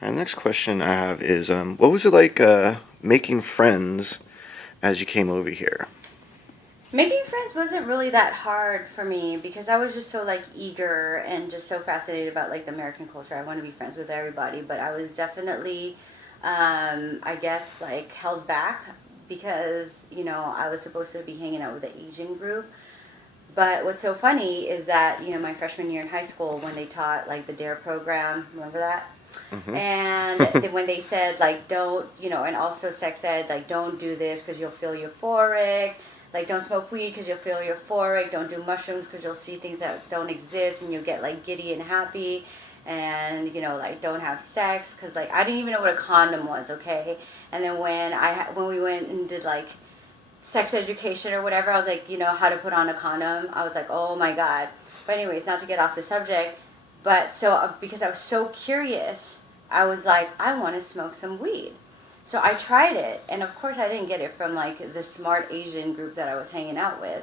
Our next question I have is, what was it like making friends as you came over here? Making friends wasn't really that hard for me because I was just so like eager and just so fascinated about like the American culture. I want to be friends with everybody, but I was definitely, I guess, like held back because I was supposed to be hanging out with the Asian group. But what's so funny is that my freshman year in high school when they taught like the DARE program, remember that? And Mm-hmm. when they said like don't and also sex ed, like don't do this because you'll feel euphoric, like don't smoke weed because you'll feel euphoric, don't do mushrooms because you'll see things that don't exist and you'll get like giddy and happy, and like don't have sex because like I didn't even know what a condom was, okay? And then when we went and did like sex education or whatever, I was like, how to put on a condom. I was like, oh my God. But anyways, not to get off the subject, but so because I was so curious, I was like, I want to smoke some weed. So I tried it, and of course I didn't get it from like the smart Asian group that I was hanging out with.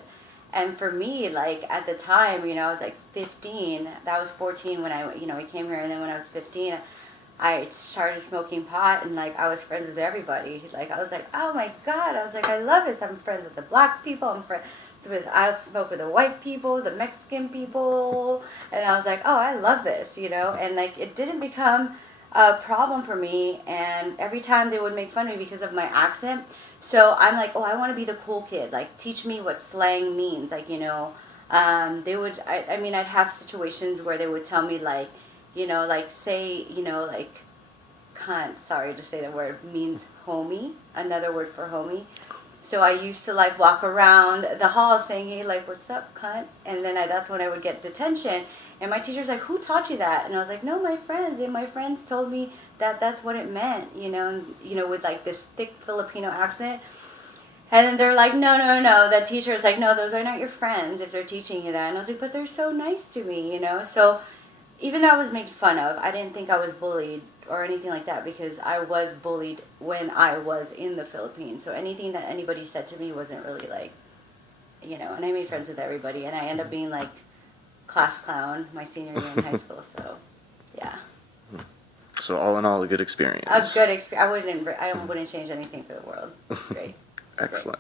And for me, like at the time, I was like 15. That was 14 when I came here, and then when I was 15, I started smoking pot, and like I was friends with everybody. Like I was like, oh my God, I was like, I love this. I'm friends with the black people. I smoke with the white people, the Mexican people, and I was like, oh, I love this, And like it didn't become a problem for me. And every time they would make fun of me because of my accent, so I'm like, oh, I want to be the cool kid. Like teach me what slang means. Like they would. I mean, I'd have situations where they would tell me like like say, like cunt, sorry to say the word, means homie, another word for homie. So I used to like walk around the hall saying, hey, like, what's up, cunt? And then that's when I would get detention. And my teacher's like, who taught you that? And I was like, no, my friends. And my friends told me that that's what it meant, with like this thick Filipino accent. And then they're like, no, no, no. That teacher is like, no, those are not your friends if they're teaching you that. And I was like, but they're so nice to me. So even though I was made fun of, I didn't think I was bullied or anything like that because I was bullied when I was in the Philippines. So anything that anybody said to me wasn't really like, and I made friends with everybody. And I ended up being like class clown my senior year in high school. So, yeah. So all in all, a good A experience. good experience. I wouldn't change anything for the world. It's great. It's great. Excellent.